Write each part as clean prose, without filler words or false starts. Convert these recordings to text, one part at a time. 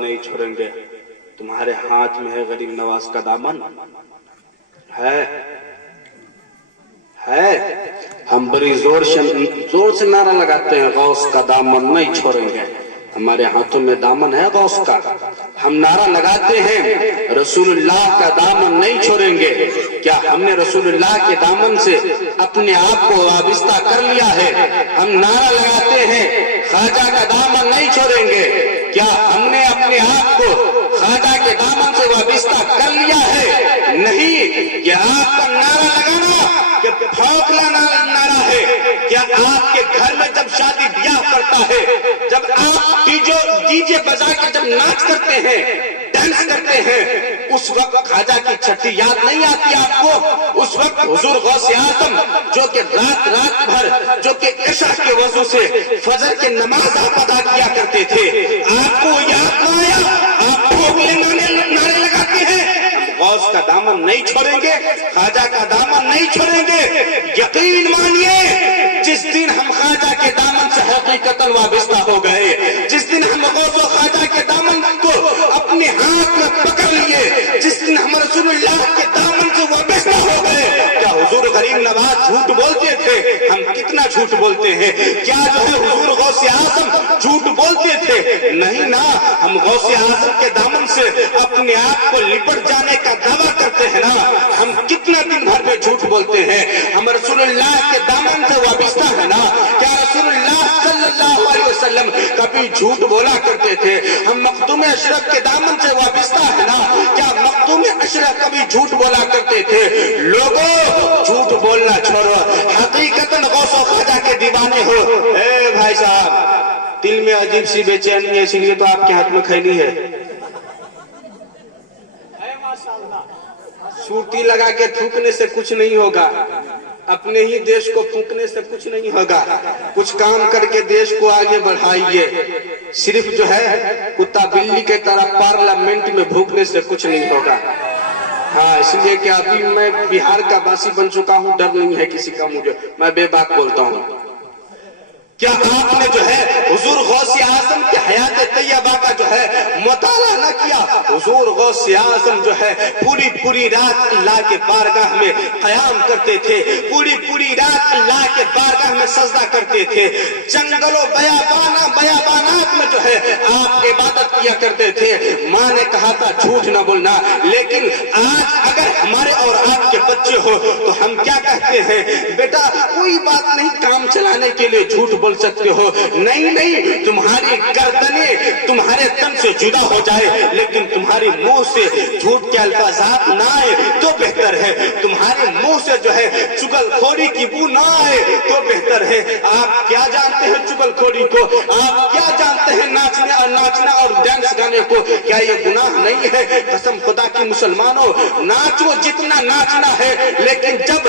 نہیں چھوڑیں گے. تمہارے ہاتھ میں ہے غریب نواز کا دامن ہے. ہم بڑی زور سے نعرہ لگاتے ہیں غوث کا دامن نہیں چھوڑیں گے. ہمارے ہاتھوں میں دامن ہے غوث کا. ہم نعرہ لگاتے ہیں رسول اللہ کا دامن نہیں چھوڑیں گے. کیا ہم نے رسول اللہ کے دامن سے اپنے آپ کو وابستہ کر لیا ہے؟ ہم نعرہ لگاتے ہیں خواجہ کا دامن نہیں چھوڑیں گے. کیا ہم نے اپنے آپ کو خواجہ کے دامن سے وابستہ کر لیا ہے؟ نہیں. یہ آپ کا نعرہ لگانا کہ پھوکلا نعرہ ہے. کیا آپ کے گھر میں جب شادی بیاہ پڑتا ہے، جب آپ ڈی جے بجا کے جب ناچ کرتے ہیں، ڈانس کرتے ہیں، اس وقت خواجہ کی چھٹی یاد نہیں آتی آپ کو؟ اس وقت حضور غوث اعظم جو کہ رات بھر جو کہ عشاء کے وضو سے فجر کے نماز آپ ادا کیا کرتے تھے، آپ کو یاد نہ آیا؟ آپ پھوکلے نعرے لگاتے ہیں. غوث کا دامن نہیں چھوڑیں گے، خواجہ کا دامن نہیں چھوڑیں گے. یقین مانیے جس دن ہم خواجہ کے دامن سے حقیقتاً وابستہ ہو گئے، جس دن ہم غوث و خواجہ کے دامن کو اپنے ہاتھ میں پکڑ لیے، جس دن ہم رسول اللہ کے دامن سے وابستہ ہو گئے. کیا حضور غریب نواز جھوٹ بولتے تھے؟ ہم کتنا جھوٹ بولتے ہیں. کیا جو ہے حضور غوث اعظم جھوٹ بولتے تھے؟ نہیں نا. ہم غوث اعظم کے دامن سے اپنے آپ کو لپٹ جانے کا دعویٰ کرتے ہیں نا. ہم کتنا دن بھر میں جھوٹ بولتے ہیں. ہم رسول اللہ کے دامن سے وابستہ ہے نا. کیا رسول اللہ صلی اللہ علیہ وسلم کبھی جھوٹ بولا کرتے تھے؟ ہم مخدوم اشرف کے دامن سے وابستہ ہے نا. کیا مخدوم اشرف کبھی جھوٹ بولا کرتے تھے؟ لوگوں جھوٹ بولنا چھوڑو، حقیقتاً غوث و خواجہ کے دیوانے ہو. اے بھائی صاحب، دل میں عجیب سی بے چینی ہے، اسی لیے تو آپ کے ہاتھ میں کھیلی ہے. چوٹی لگا کے تھوکنے سے کچھ نہیں ہوگا، اپنے ہی دیش کو پھونکنے سے کچھ نہیں ہوگا. کچھ کام کر کے دیش کو آگے بڑھائیے. صرف جو ہے کتا بلی کے طرح پارلیمنٹ میں بھونکنے سے کچھ نہیں ہوگا. ہاں، اس لیے کہ ابھی میں بہار کا باسی بن چکا ہوں، ڈر نہیں ہے کسی کا مجھے، میں بے باک بولتا ہوں. کیا آپ نے جو ہے حضور غوث اعظم کی حیات طیبہ کا جو ہے مطالعہ نہ کیا؟ حضور غوث اعظم جو ہے پوری رات اللہ کے بارگاہ میں قیام کرتے تھے، پوری رات اللہ کے بارگاہ میں سجدہ کرتے تھے. جنگلوں بیابانات میں جو ہے آپ عبادت کیا کرتے تھے. ماں نے کہا تھا جھوٹ نہ بولنا، لیکن آج اگر ہمارے اور آپ کے بچے ہو تو ہم کیا کہتے ہیں؟ بیٹا کوئی بات نہیں، کام چلانے کے لیے جھوٹ بول سکتے ہو. نہیں، تمہاری گردنیں تمہارے تن سے جدا ہو جائے لیکن تمہاری منہ سے جھوٹ کے الفاظات نہ آئے تو بہتر ہے. تمہارے منہ سے جو ہے چغل خوری کی بو نہ آئے تو بہتر ہے. آپ کیا جانتے ہیں چغل خوری کو؟ آپ کیا جانتے ہیں ناچنا اور ڈانس گانے کو؟ کیا یہ گناہ نہیں ہے؟ قسم خدا کی مسلمانوں، ناچو جتنا ناچنا ہے، لیکن جب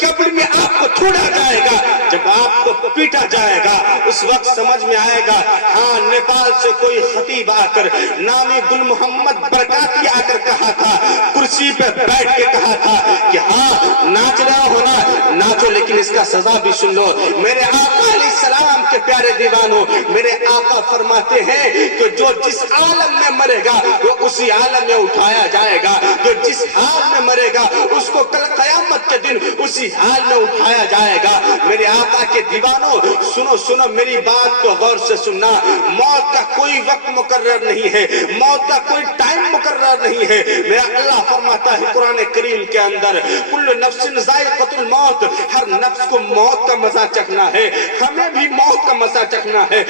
قبر میں آپ کو چھوڑا جائے گا، جب آپ کو پیٹا جائے گا، اس وقت سمجھ میں آئے گا. ہاں، نیپال سے کوئی خطیب آ کر نامی گل محمد برکاتی آ کر کہا تھا، کرسی پہ بیٹھ کے کہا تھا کہ ہاں ناچ رہا ہونا ناچو، لیکن اس کا سزا بھی سن لو. میرے آقا علیہ السلام کے پیارے دیوانوں، میرے آقا فرماتے ہیں کہ جو جس عالم میں مرے گا وہ اسی عالم میں اٹھایا جائے گا. جو جس حال میں مرے گا اس کو کل قیامت کے دن اسی حال میں اٹھایا جائے گا. میرے آقا کے دیوانوں، سنو میری بات کو غور سے سننا. موت کا کوئی وقت مقرر نہیں ہے، موت کا کوئی ٹائم مقرر نہیں ہے. میرا اللہ فرماتا ہے قرآن کریم کے اندر، کل نفس ذائقۃ الموت، ہر نفس کو موت کا مزہ چکھنا ہے. ہمیں بھی موت کا مزہ چکھنا ہے.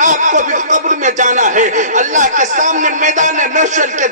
آپ کو بھی قبر میں جانا ہے. اللہ کے سامنے میدان محشر کے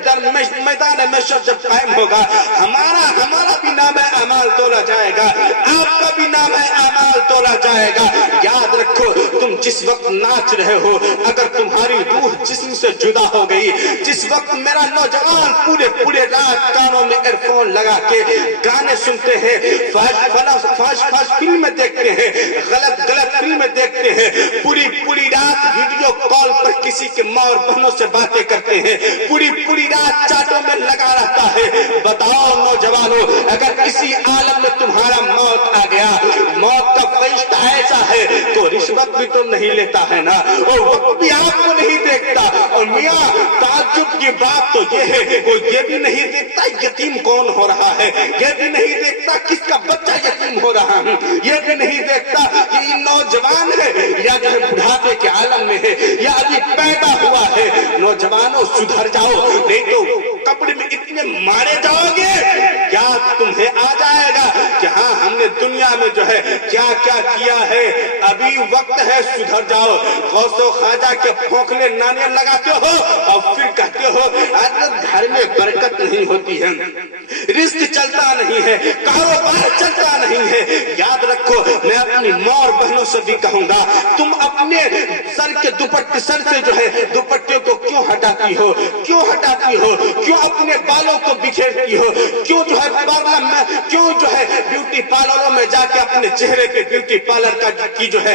میدان محشر جب قائم ہوگا، ہمارا بھی نام اعمال تولا جائے گا، آپ کا بھی نام اعمال تولا جائے گا. یاد رکھو، تم جس وقت ناچ رہے ہو، اگر تمہاری روح جسم سے جدا ہو گئی، جس وقت میرا نوجوان پورے رات کانوں میں ایئر فون لگا کے گانے سنتے ہیں، فاش فلمیں دیکھتے ہیں، غلط فلمیں دیکھتے ہیں، پوری رات ویڈیو کال پر کسی کے ماں اور بہنوں سے باتیں کرتے ہیں، پوری رات چاٹوں میں لگا رہتا ہے. بتاؤ نوجوانوں، اگر کسی عالم میں تمہارا موت آ گیا، موت کا فرشتہ ایسا ہے تو رشوت بھی تو نہیں لیتا ہے نا، اور وقت بھی آپ کو نہیں دیکھتا۔ اور میاں تعجب کی بات تو یہ ہے وہ یہ بھی نہیں دیکھتا یتیم کون ہو رہا ہے، یہ بھی نہیں دیکھتا کس کا بچہ یتیم ہو رہا ہے، یہ بھی نہیں دیکھتا کہ یہ نوجوان ہے یا جو ہے بڑھاپے کے عالم میں ہے یا ابھی پیدا ہوا ہے۔ نوجوانوں سدھر جاؤ، نہیں تو قبر میں اتنے مارے جاؤ گے کیا تمہیں آ جائے گا کہ ہاں ہم نے دنیا میں جو ہے کیا کیا کیا ہے، ابھی وقت ہے سدھر جاؤ۔ غوث و خواجہ کے پھونکنے نانے لگاتے ہو اور پھر کہتے ہو آج گھر میں برکت نہیں ہوتی ہے، رزق چلتا نہیں ہے، کاروبار چلتا نہیں ہے۔ یاد رکھو میں اپنی ماں اور بہنوں سے بھی کہوں گا، تم اپنے سر کے دوپٹے سر سے جو ہے دوپٹے کو کیوں ہٹاتی ہو، کیوں ہٹاتی ہو، کیوں اپنے بالوں کو بکھیرتی ہو، کیوں جو ہے پارلر میں کیوں جو ہے بیوٹی پارلروں میں جا کے اپنے چہرے پہ بیوٹی پارلر کی جو ہے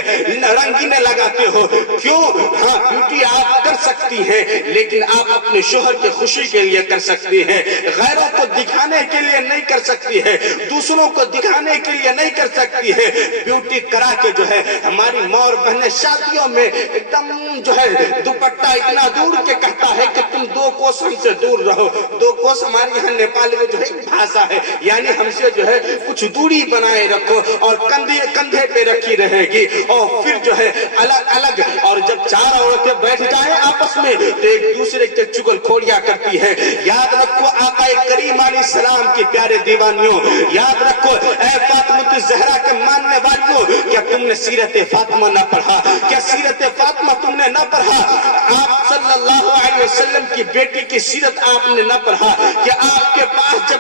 رنگینے لگاتے ہو، کیوں؟ ہاں بیوٹی آپ کر سکتی ہیں لیکن آپ اپنے شوہر کے خوشی کے لیے کر سکتی ہیں، غیروں کو دکھانے کے لیے نہیں کر سکتی ہے، دوسروں کو دکھانے کے لیے نہیں کر سکتی ہے۔ بیوٹی کرا کے جو ہے ہماری ماں اور بہنیں شادیوں میں ایک دم جو ہے دوپٹہ اتنا دور کے کہتا ہے کہ تم 2 کوس ہم سے دور رہو۔ 2 کوس ہمارے یہاں نیپال میں جو ہے بھاشا ہے، یعنی ہم سے جو ہے کچھ دوری بنائے رکھو، اور کندھے پہ رکھی رہے گی، اور پھر جو ہے الگ الگ، اور جب 4 عورتیں بیٹھ جائیں آپس میں تو ایک دوسرے کے چگل کھوڑیاں کرتی ہے۔ یاد رکھو آقا کریم علیہ السلام کی پیارے دیوانیوں، یاد رکھو اے فاطمہ الزہرا کے ماننے والیوں، کیا تم نے سیرت فاطمہ نہ پڑھا؟ کیا سیرت فاطمہ تم نے نہ پڑھا؟ آپ صلی اللہ علیہ وسلم کی بیٹی کی سیرت آپ نے نہ پڑھا کہ آپ کے پاس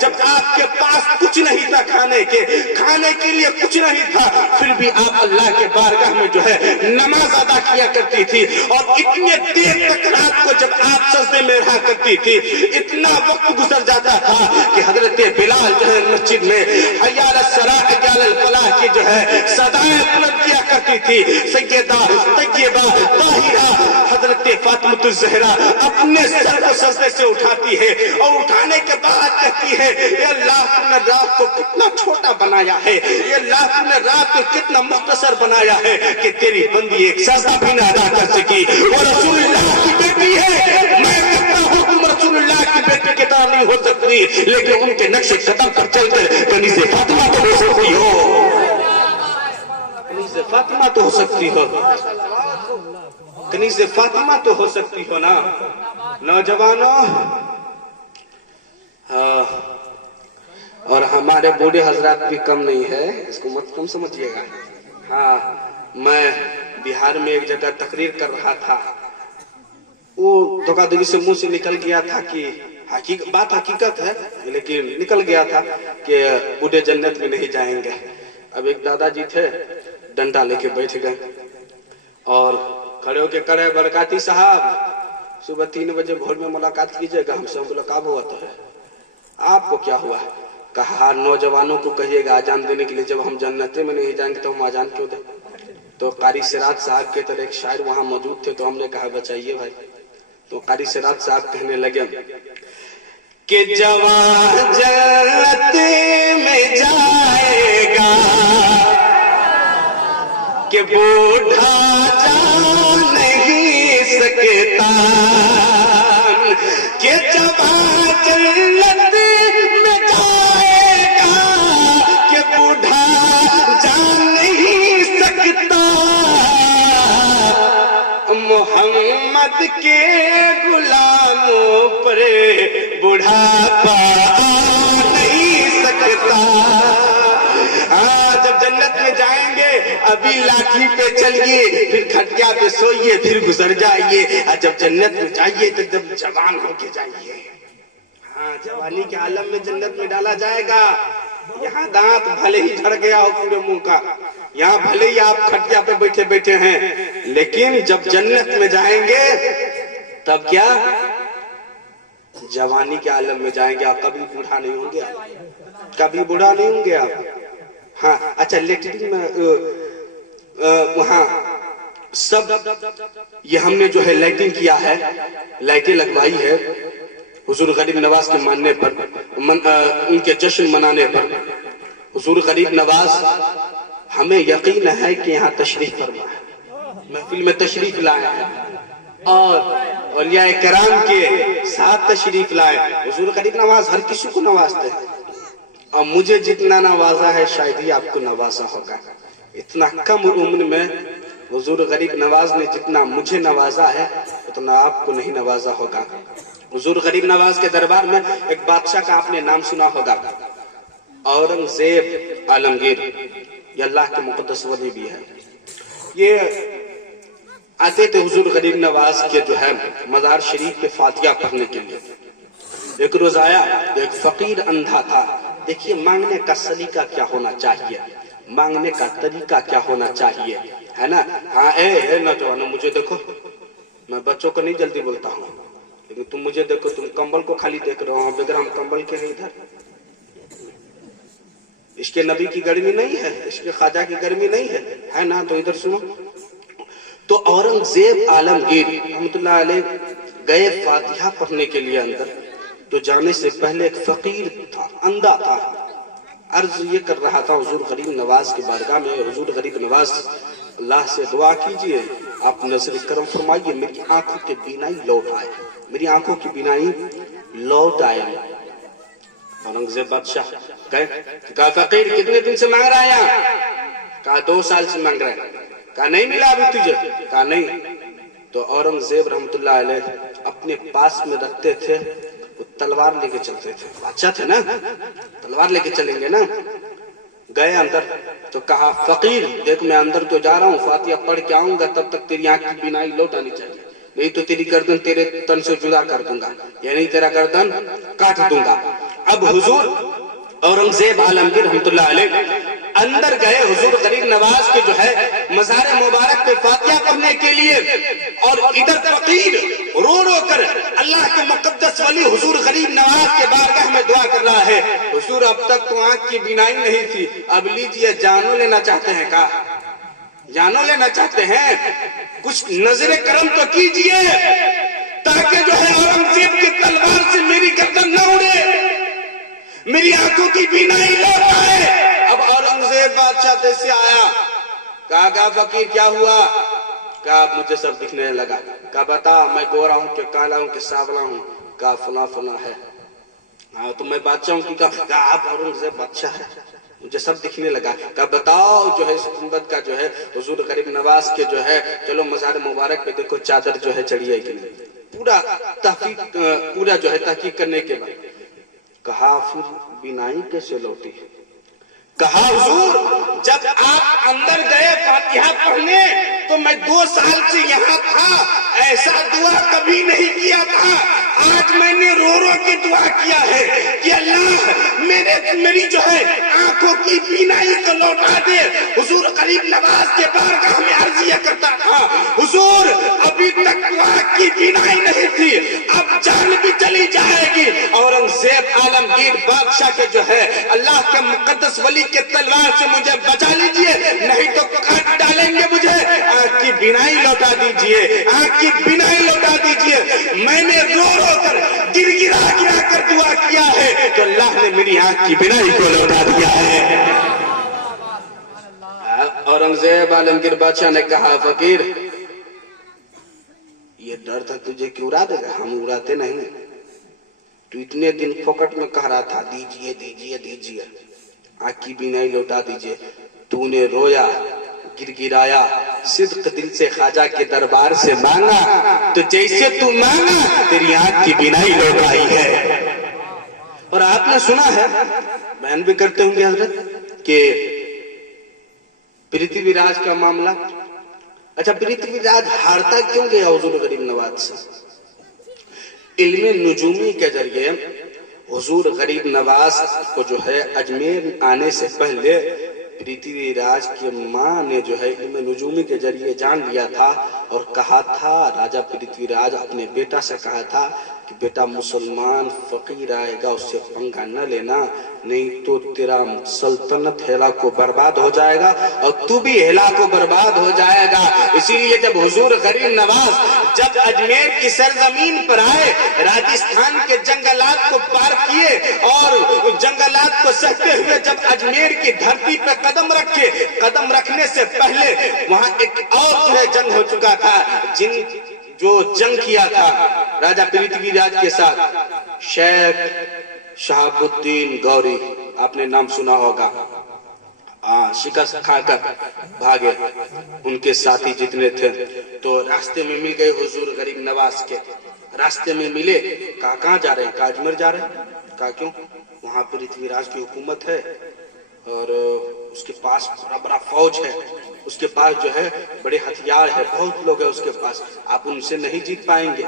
جب آپ کے پاس کچھ نہیں تھا کھانے کے لیے کچھ نہیں تھا، پھر بھی آپ اللہ کے بارگاہ میں جو ہے نماز ادا کیا کرتی تھی، اور اتنے دیر تک رات کو جب آپ سجدے میں رہا کرتی تھی اتنا وقت گزر جاتا تھا کہ حضرت بلال جو ہے مسجد میں حی علی الصلاۃ حی علی الفلاح کی جو ہے صدائیں بلند کیا کرتی تھی۔ سیدہ طیبہ طاہرہ حضرت فاطمہ الزہرا اپنے سر کو سجدے سے اٹھاتی ہے، اور اٹھانے کے بعد کہتی ہے اے اللہ تم نے رات کو کتنا چھوٹا بنایا ہے، اے اللہ تم نے رات کو کتنا مختصر بنایا ہے کہ تیری بندی ایک سجدہ بھی نہ ادا کر سکی۔ وہ رسول اللہ کی بیٹی ہے، میں کہتا ہوں تم رسول اللہ کی بیٹی کی طرح نہیں ہو سکتی، لیکن ان کے نقش قدم پر چل کر کنیز فاطمہ تو ہو سکتی ہو، کنیز فاطمہ تو ہو سکتی ہو، کنیز فاطمہ تو ہو سکتی ہو نا۔ نوجوانوں اور ہمارے بوڑھے حضرات بھی کم نہیں ہے، اس کو مت کم سمجھیے گا۔ ہاں میں بہار میں ایک جگہ تقریر کر رہا تھا، وہ دھوکہ دھڑی سے منہ سے نکل گیا تھا کہ بات حقیقت ہے، لیکن نکل گیا تھا کہ بوڑھے جنت میں نہیں جائیں گے۔ اب ایک دادا جی تھے، ڈنڈا لے کے بیٹھ گئے اور کھڑے ہو کے کرے برکاتی صاحب صبح 3 بجے بھور میں ملاقات کیجئے گا ہم سے۔ ہم بولا کب ہوا تو ہے، آپ کو کیا ہوا؟ کہا نوجوانوں کو کہیے گا اذان دینے کے لیے، جب ہم جنتے میں نہیں جائیں گے تو ہم اذان کیوں دیں؟ تو قاری سراج صاحب کے طرح ایک شاعر وہاں موجود تھے، تو ہم نے کہا بچائیے بھائی۔ تو قاری سراج صاحب کہنے لگے کہ جوان جنت میں جائے گا کہ بوڑھا جا نہیں سکتا، کہ جوان جنت میں جائے گا کہ بوڑھا جا نہیں سکتا، محمد کے غلاموں پر بڑھاپا نہیں سکتا۔ جب جنت میں جائیں گے ابھی لاٹھی پہ چلیے، پھر کھٹیا پہ سوئیے، پھر گزر جائیے، جب جنت میں جائیے تو جب جوان ہو کے جائیے۔ ہاں جوانی کے عالم میں جنت میں ڈالا جائے گا۔ یہاں دانت بھلے ہی جھڑ گیا ہو پورے منہ کا، یہاں بھلے ہی آپ کھٹیا پہ بیٹھے بیٹھے ہیں، لیکن جب جنت میں جائیں گے تب کیا؟ جوانی کے عالم میں جائیں گے، آپ کبھی بوڑھا نہیں ہوں گے، کبھی بوڑھا نہیں ہوں گے آپ۔ ہاں اچھا لیٹرین میں وہاں سب یہ ہم نے جو ہے لائٹنگ کیا ہے، لائٹیں لگوائی ہے حضور غریب نواز کے ماننے پر، ان کے جشن منانے پر۔ حضور غریب نواز ہمیں یقین ہے کہ یہاں تشریف فرما ہے، محفل میں تشریف لائے ہیں اور اولیاء کرام کے ساتھ تشریف لائے۔ حضور غریب نواز ہر کسی کو نوازتے ہیں، اور مجھے جتنا نوازا ہے شاید ہی آپ کو نوازا ہوگا۔ اتنا کم عمر میں حضور غریب نواز نے جتنا مجھے نوازا ہے اتنا آپ کو نہیں نوازا ہوگا۔ حضور غریب نواز کے دربار میں ایک بادشاہ کا آپ نے نام سنا ہوگا، اورنگزیب عالمگیر، یہ اللہ کے مقدس ولی بھی ہے۔ یہ آتے تھے حضور غریب نواز کے جو ہے مزار شریف پہ فاتحہ پڑھنے کے لیے۔ ایک روز آیا، ایک فقیر اندھا تھا۔ دیکھیے مانگنے کا سلیقہ کیا ہونا چاہیے، مانگنے کا طریقہ کیا ہونا چاہیے، ہے نا؟ ہاں اے نوجوانوں مجھے دیکھو، میں بچوں کو نہیں جلدی بولتا ہوں، لیکن تم مجھے دیکھو، تم کمبل کو خالی دیکھ رہے ہو، بغیر ہم کمبل کے ہیں ادھر۔ عشق نبی کی گرمی نہیں ہے، عشق خواجہ کی گرمی نہیں ہے نا؟ تو ادھر سنو۔ تو اورنگزیب عالمگیر رحمت اللہ علیہ گئے فاتحہ پڑھنے کے لیے اندر، تو جانے سے پہلے ایک فقیر تھا، اندھا تھا، عرض یہ کر رہا تھا حضور غریب نواز کی بارگاہ میں، حضور غریب نواز اللہ سے دعا کیجئے، آپ نظر کرم فرمائیے، میری آنکھوں کی بینائی لوٹ آئے، میری آنکھوں کی بینائی لوٹ آئے۔ اورنگزیب بادشاہ کہا فقیر کتنے دن سے مانگ رہا ہے؟ کہا 2 سال سے مانگ رہا ہے۔ کہا نہیں ملا ابھی تجھے؟ کہا نہیں۔ تو اورنگزیب رحمت اللہ علیہ اپنے پاس میں رکھتے تھے، وہ تلوار لے کے چلتے تھے، بادشاہ تھے نا، تلوار لے کے چلیں گے نا۔ گئے اندر تو کہا فقیر دیکھ میں اندر تو جا رہا ہوں، فاتحہ پڑھ کے آؤں گا، تب تک تیری آنکھ کی بینائی لوٹ آنی چاہیے، نہیں تو تیری گردن تیرے تن سے جدا کر دوں گا، یعنی تیرا گردن کاٹ دوں گا۔ اب حضور اورنگزیب عالمگیر رحمت اللہ علیہ اندر گئے حضور غریب نواز کے جو ہے مزار مبارک پہ فاتحہ پڑھنے کے لیے، اور ادھر فقیر رو رو کر اللہ کے مقدس ولی حضور غریب نواز کے بارگاہ میں دعا کر رہا ہے، حضور اب تک تو آنکھ کی بینائی نہیں تھی، اب لیجئے جانو لینا چاہتے ہیں کا؟ جانو لینا چاہتے ہیں؟ کچھ نظر کرم تو کیجئے تاکہ جو ہے اورنگزیب کی تلوار سے میری گردن نہ اڑے، میری آنکھوں کی بینائی لوٹ آئے۔ اب اورنگزیب بادشاہ سے آیا، کہا فقیر کیا ہوا؟ کہا مجھے سب دکھنے لگا۔ کہا بتا میں گورا ہوں کہ کالا ہوں کہ سانولا ہوں؟ کہا فلاں فلاں ہے۔ ہاں تو میں بادشاہ ہوں کہا آپ اورنگزیب بادشاہ ہے، مجھے سب دکھنے لگا۔ کہا بتاؤ جو ہے اس گنبد کا جو ہے حضور غریب نواز کے جو ہے چلو مزار مبارک پہ دیکھو چادر جو ہے چڑھی ہے کہ نہیں؟ پورا جو ہے تحقیق کرنے کے بعد کہا پھر بینائی کیسے لوٹی؟ کہا حضور جب آپ اندر گئے فاتحہ پڑھنے تو میں 2 سال سے یہاں تھا، ایسا دعا کبھی نہیں کیا تھا، آج میں نے رو رو کے دعا کیا ہے کہ اللہ میری جو ہے آنکھوں کی بینائی کو لوٹا دے۔ حضور غریب نواز کے بارگاہ میں عرض یہ کرتا تھا حضور ابھی تک تو آنکھ کی بینائی نہیں تھی، اب جان بھی چلی جائے گی، اورنگزیب عالمگیر بادشاہ کے جو ہے اللہ کے مقدس ولی کے تلوار سے مجھے بچا لیجئے، نہیں تو کاٹ ڈالیں گے مجھے، آنکھ کی بینائی لوٹا دیجئے، آنکھ کی بینائی لوٹا دیجئے۔ میں نے رو رو کر گر گرا کر دعا کیا ہے تو اللہ نے میری آنکھ کی بینائی کو لوٹا دیا ہے۔ اورنگزیب عالمگیر بادشاہ نے کہا فقیر یہ ڈر تھا تجھے کہ اڑا دے گا، ہم اڑاتے نہیں، تو اتنے دن پھوکٹ میں کہہ رہا تھا دیجئے دیجئے دیجئے، آنکھ کی بینائی لوٹا دیجئے، تو نے رویا گر گرایا، صدق دل سے خواجہ کے دربار سے مانگا، تو جیسے تو مانگا تیری آنکھ کی بینائی لوٹ آئی ہے۔ اور آپ نے سنا ہے، بیان بھی کرتے ہوں گے حضرت، کہ پرتھوی راج کا معاملہ، اچھا پرتھوی راج ہارتا کیوں گیا حضور غریب نواز سے؟ علم نجومی کے ذریعے حضور غریب نواز کو جو ہے اجمیر آنے سے پہلے پرتھوی راج کی ماں نے جو ہے علم نجومی کے ذریعے جان لیا تھا، اور کہا تھا راجہ پرتھوی راج اپنے بیٹا سے کہا تھا کہ بیٹا مسلمان فقیر آئے گا اس سے پنگا نہ لینا، نہیں تو تیرا سلطنت ہیلا کو برباد ہو جائے گا اور تو بھی ہیلا کو برباد ہو جائے گا۔ اسی لیے جب حضور غریب نواز جب اجمیر کی سرزمین پر آئے، راجستھان کے جنگلات کو پار کیے اور جنگلات کو سہتے ہوئے جب اجمیر کی دھرتی پہ قدم رکھے، قدم رکھنے سے پہلے وہاں ایک اور جو ہے جنگ ہو چکا تھا، جو جنگ کیا تھا راجہ پرتھوی راج کے ساتھ شیخ شہاب الدین غوری، آپ نے نام سنا ہوگا، شکست کھا کر بھاگے ان کے ساتھی جتنے تھے، تو راستے میں مل گئے حضور غریب نواز کے، راستے میں ملے، کہا کہاں جا رہے ہیں؟ کہا اجمیر جا رہے ہیں۔ کہا کیوں؟ وہاں پرتھوی راج کی حکومت ہے اور اس کے پاس بڑا بڑا فوج ہے، اس کے پاس جو ہے بڑے ہتھیار ہے، بہت لوگ ہیں اس کے پاس، آپ ان سے نہیں جیت پائیں گے،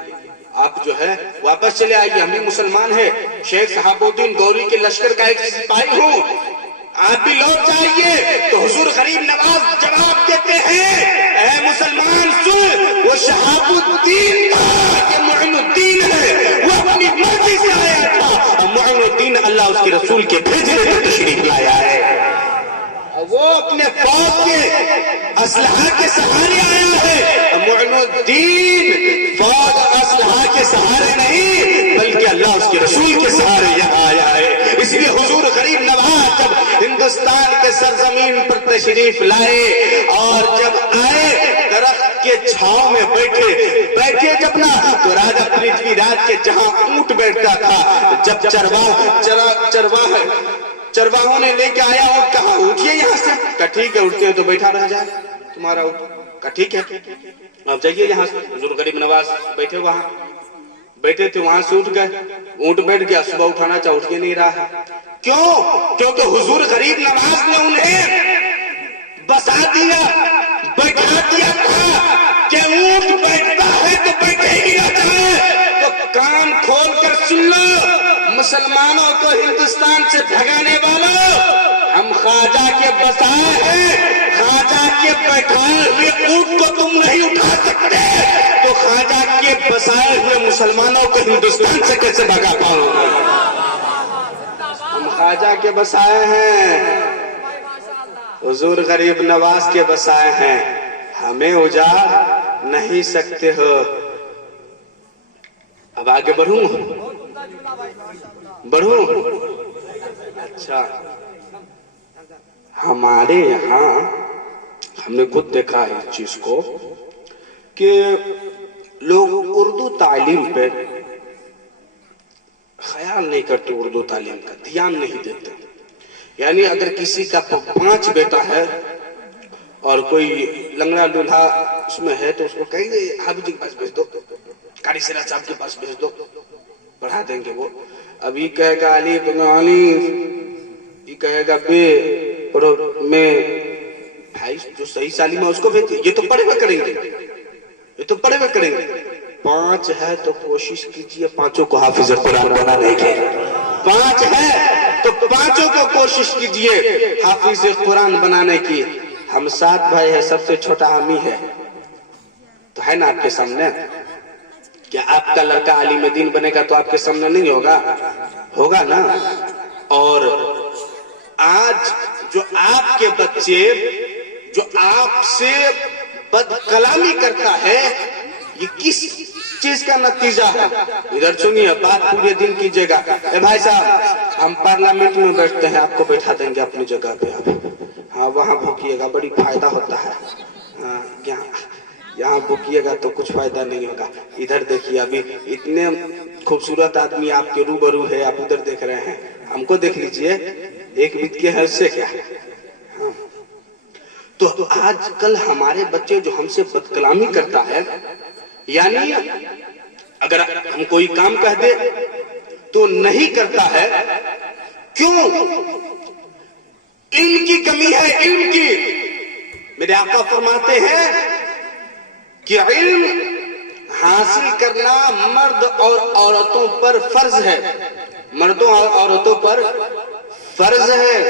آپ جو ہے واپس چلے آئیے، ہم بھی مسلمان ہیں، شیخ شہاب الدین غوری کے لشکر کا ایک سپاہی ہوں، آپ بھی لوٹ جائیے۔ تو حضور غریب نواز جواب دیتے ہیں، اے مسلمان سن، وہ شہاب الدین کہ معین الدین ہے، وہ اپنی مرضی سے آیا تھا، اور معین الدین اللہ اس کے رسول کے بھیجے ہوئے تشریف لایا ہے، وہ اپنے فوج کے اسلحہ کے سہارے آیا ہے۔ معین الدین فوج اسلحہ کے سہارے نہیں بلکہ اللہ اس کے رسول کے سہارے یہاں آیا ہے۔ اس لیے حضور غریب نواز جب ہندوستان کے سرزمین پر تشریف لائے اور جب آئے درخت کے چھاؤں میں بیٹھے جب نا، تو راجہ پرتھوی راج کے جہاں اونٹ بیٹھتا تھا، جب چرواہوں نے لے کے آیا اونٹ، کہا اٹھیے یہاں سے، کہا ٹھیک ہے اٹھتے ہیں تو بیٹھا رہ جائے تمہارا اونٹ، کہا ٹھیک ہے اب جائیے یہاں سے۔ حضور غریب نواز بیٹھے تھے وہاں سے اٹھ گئے، اونٹ بیٹھ گیا، صبح اٹھانا چاہ اٹھ کے نہیں رہا، کیوں؟ کیونکہ حضور غریب نواز نے انہیں بسا دیا، بیٹھا دیا تھا کہ اونٹ بیٹھتا ہے تو بیٹھے ہی نہ جائے۔ تو کان کھول کر سن لو مسلمانوں کو ہندوستان سے بھگانے والوں، ہم خواجہ کے بسائے ہیں، خواجہ کے بیٹھائے ہوئے اونٹ کو تم نہیں اٹھا سکتے، تو خواجہ کے بسائے ہوئے مسلمانوں کو ہندوستان سے کیسے بھگا پاؤ گے؟ ہم خواجہ کے بسائے ہیں، حضور غریب نواز کے بسائے ہیں، ہمیں اجاڑ نہیں سکتے ہو۔ اب آگے بڑھوں؟ اچھا، ہمارے یہاں ہم نے خود دیکھا ہے اس چیز کو کہ لوگ اردو تعلیم پہ خیال نہیں کرتے، اردو تعلیم کا دھیان نہیں دیتے، یعنی اگر کسی کا 5 بیٹا ہے اور کوئی لنگڑا لولہا اس میں ہے تو اس کو کہیں گے حافظ جی کے پاس بھیج دو، قاری سراج صاحب کے پاس بھیج دو، پڑھا دیں گے وہ۔ اب یہ کہے گا علی بن علی، یہ کہے گا بے، پڑھو میں بھائی جو صحیح سالم ہے اس کو بھیجیے، یہ تو پڑھے ہوئے کریں گے، 5 ہے تو کوشش کیجئے 5 کو حافظ قرآن بنانے کی، 5 ہے تو 5 کو کوشش کیجئے حافظ قرآن بنانے کی۔ ہم 7 بھائی ہیں، سب سے چھوٹا ہم ہی ہے، تو ہے نا آپ کے سامنے، کیا آپ کا لڑکا عالم دین بنے گا تو آپ کے سامنے نہیں ہوگا نا؟ اور آج جو آپ کے بچے جو آپ سے بد کلامی کرتا ہے، یہ کس چیز کا نتیجہ ہے؟ ادھر سنیے، بات پورے دن کیجئے گا۔ اے بھائی صاحب، ہم پارلیمنٹ میں بیٹھتے ہیں، آپ کو بیٹھا دیں گے اپنی جگہ پہ، آپ ہاں وہاں بھوکیے گا، بڑی فائدہ ہوتا ہے، یہاں بھوکیے گا تو کچھ فائدہ نہیں ہوگا۔ ادھر دیکھیے، ابھی اتنے خوبصورت آدمی آپ کے روبرو ہے، آپ ادھر دیکھ رہے ہیں، ہم کو دیکھ لیجئے، ایک بت کے ہے اس سے کیا؟ تو آج کل ہمارے بچے جو ہم سے بد کلامی کرتا ہے، یعنی اگر ہم کوئی کام کہہ دے تو نہیں کرتا ہے، کیوں؟ علم کی کمی ہے، علم کی۔ میرے آقا فرماتے ہیں کہ علم حاصل کرنا مرد اور عورتوں پر فرض ہے، مردوں اور عورتوں پر فرض ہے،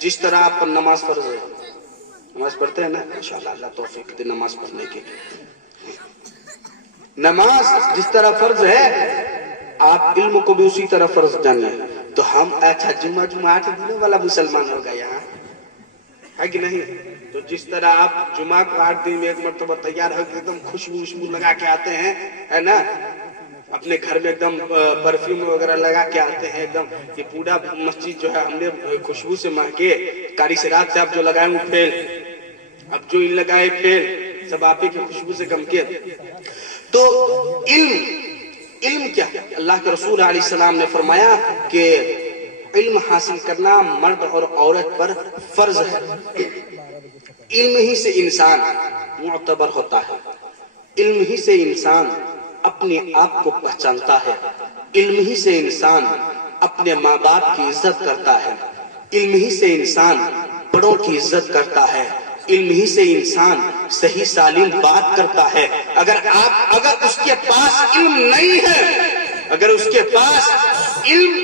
جس طرح آپ پر نماز فرض ہے۔ نماز پڑھتے ہیں نا؟ انشاءاللہ اللہ توفیق دے نماز پڑھنے کی۔ نماز جس طرح فرض ہے آپ علم کو بھی اسی طرح فرض جانیں. تو ہم اچھا جمعہ 8 دنوں والا مسلمان ہوگا یہاں ہے کہ نہیں؟ تو جس طرح آپ جمعہ کو 8 دن میں ایک مرتبہ تیار ہو کے ایک دم خوشبو لگا کے آتے ہیں ہے نا، اپنے گھر میں ایک دم پرفیوم وغیرہ لگا کے آتے ہیں، ایک دم یہ پورا مسجد جو ہے ہم نے خوشبو سے مہکے، کاری سرات سے آپ جو لگائے وہ پھیل، اب جو ان لگائے پھیل، سب آپ کی خوشبو سے گم کے. تو علم کیا ہے؟ اللہ کے رسول علیہ السلام نے فرمایا کہ علم حاصل کرنا مرد اور عورت پر فرض ہے. علم ہی سے انسان معتبر ہوتا ہے، علم ہی سے انسان اپنے آپ کو پہچانتا ہے، علم ہی سے انسان اپنے ماں باپ کی عزت کرتا ہے، علم ہی سے انسان بڑوں کی عزت کرتا ہے، علم ہی سے انسان صحیح سالم بات کرتا ہے. اگر اس کے پاس علم نہیں ہے، اگر اس کے پاس علم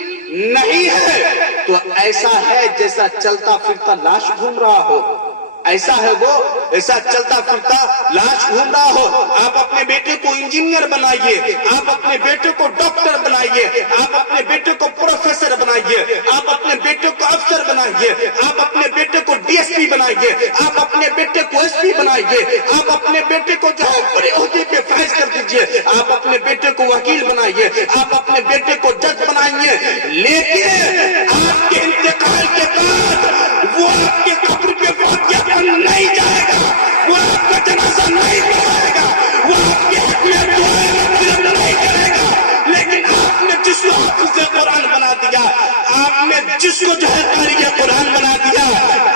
نہیں ہے تو ایسا ہے جیسا چلتا پھرتا لاش گھوم رہا ہو، ایسا ہے وہ ایسا چلتا پھرتا لاش گھوم رہا ہو. آپ اپنے بیٹے کو انجینئر بنائیے، آپ اپنے بیٹے کو ڈاکٹر بنائیے، آپ اپنے بیٹے کو پروفیسر بنائیے، آپ اپنے بیٹے کو افسر بنائیے، آپ اپنے بیٹے کو ڈی ایس پی بنائیے، آپ اپنے بیٹے کو ایس پی بنائیے، آپ اپنے بیٹے کو جو ہے بڑے عہدے پہ فائز کر دیجئے، آپ اپنے بیٹے کو وکیل بنائیے، آپ اپنے بیٹے کو جج بنائیے، لیکن آپ کے انتقال کے بعد وہ آپ کے قبر پہ نہیں جائے گا، وہ آپ کا جنازہ نہیں پڑھائے گا، وہ آپ کے حق میں دعائیں مغفرت نہیں کرے گا. لیکن آپ نے جس کو حافظ قرآن بنا دیا، آپ نے جس کو جو ہے قاری قرآن بنا دیا،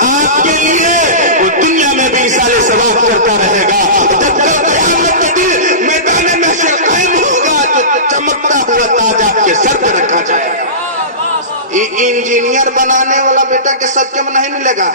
آپ کے لیے وہ دنیا میں بھی ایصال ثواب کرتا رہے گا. جب تک قیامت کے دن میدان محشر قائم ہوگا تو چمکتا ہوا تاج آپ کے سر پہ رکھا جائے گا. انجینئر بنانے والا بیٹا کے صدقے میں نہیں ملے گا.